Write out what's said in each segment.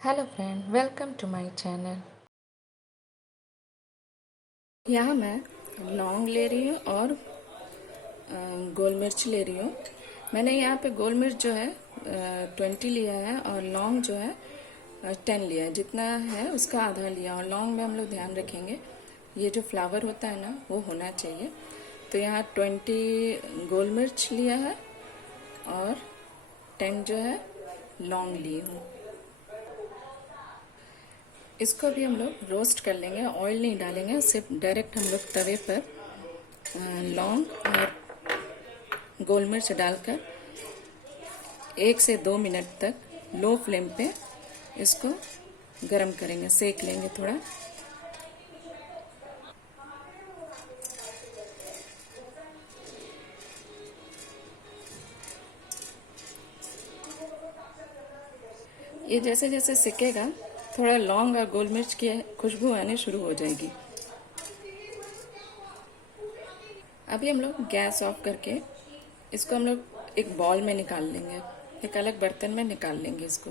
Hello friend, welcome to my channel. यहाँ मैं लौंग ले रही हूँ और गोल मिर्च ले रही हूँ। मैंने यहाँ पे गोल मिर्च जो है 20 लिया है और लौंग जो है 10 लिया है। जितना है उसका आधा लिया। और लौंग में हम लोग ध्यान रखेंगे ये जो फ्लावर होता है ना वो होना चाहिए। तो यहाँ 20 गोल मिर्च लिया है और 10 जो है लौंग ली हूँ। इसको भी हम लोग रोस्ट कर लेंगे, ऑयल नहीं डालेंगे, सिर्फ डायरेक्ट हम लोग तवे पर लौंग और गोल मिर्च डालकर 1 से 2 मिनट तक लो फ्लेम पे इसको गरम करेंगे, सेक लेंगे थोड़ा। ये जैसे जैसे सिकेगा थोड़ा लौंग और गोल मिर्च की खुशबू आने शुरू हो जाएगी। अभी हम लोग गैस ऑफ करके इसको हम लोग एक बॉल में निकाल लेंगे, एक अलग बर्तन में निकाल लेंगे इसको।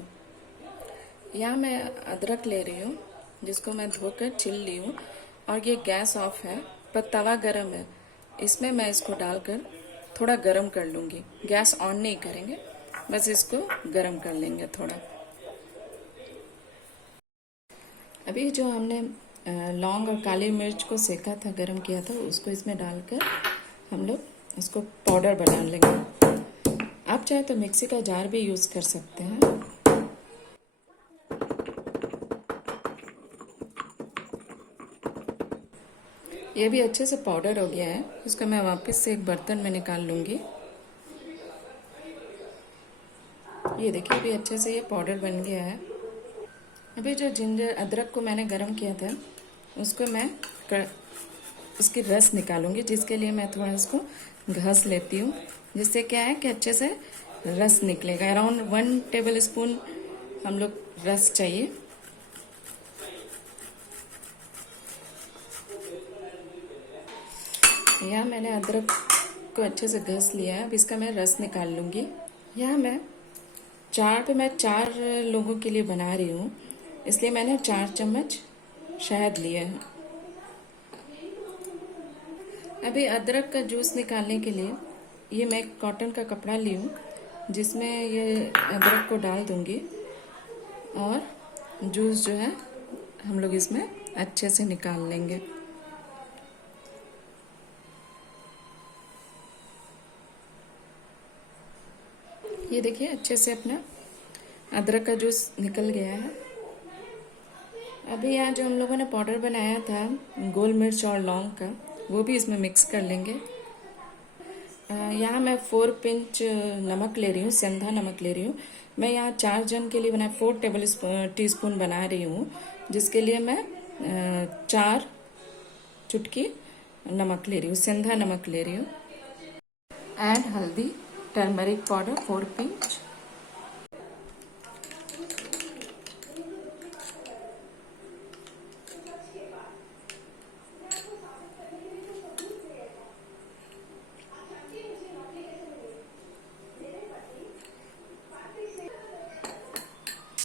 यहाँ मैं अदरक ले रही हूँ जिसको मैं धोकर छिल ली हूँ और ये गैस ऑफ है पर तवा गरम है। इसमें मैं इसको डालकर थोड़ा गरम कर लूँगी। गैस ऑन नहीं करेंगे, बस इसको गरम कर लेंगे थोड़ा। अभी जो हमने लौंग और काली मिर्च को सेका था, गरम किया था, उसको इसमें डालकर हम लोग इसको पाउडर बना लेंगे। आप चाहे तो मिक्सी का जार भी यूज़ कर सकते हैं। ये भी अच्छे से पाउडर हो गया है। इसको मैं वापस से एक बर्तन में निकाल लूँगी। ये देखिए अभी अच्छे से ये पाउडर बन गया है। अभी जो जिंजर अदरक को मैंने गरम किया था उसको मैं इसकी रस निकालूंगी, जिसके लिए मैं थोड़ा इसको घस लेती हूँ, जिससे क्या है कि अच्छे से रस निकलेगा। अराउंड 1 टेबल स्पून हम लोग रस चाहिए। यहाँ मैंने अदरक को अच्छे से घस लिया है। अब इसका मैं रस निकाल लूँगी। यहाँ मैं 4 लोगों के लिए बना रही हूँ, इसलिए मैंने 4 चम्मच शहद लिया है। अभी अदरक का जूस निकालने के लिए ये मैं एक कॉटन का कपड़ा ली हूँ, जिसमें ये अदरक को डाल दूँगी और जूस जो है हम लोग इसमें अच्छे से निकाल लेंगे। ये देखिए अच्छे से अपना अदरक का जूस निकल गया है। अभी यहाँ जो हम लोगों ने पाउडर बनाया था गोल मिर्च और लौंग का, वो भी इसमें मिक्स कर लेंगे। यहाँ मैं 4 पिंच नमक ले रही हूँ, सेंधा नमक ले रही हूँ। मैं यहाँ 4 जन के लिए बनाया 4 टीस्पून बना रही हूँ, जिसके लिए मैं 4 चुटकी नमक ले रही हूँ, सेंधा नमक ले रही हूँ। एंड हल्दी, टर्मरिक पाउडर 4 पिंच,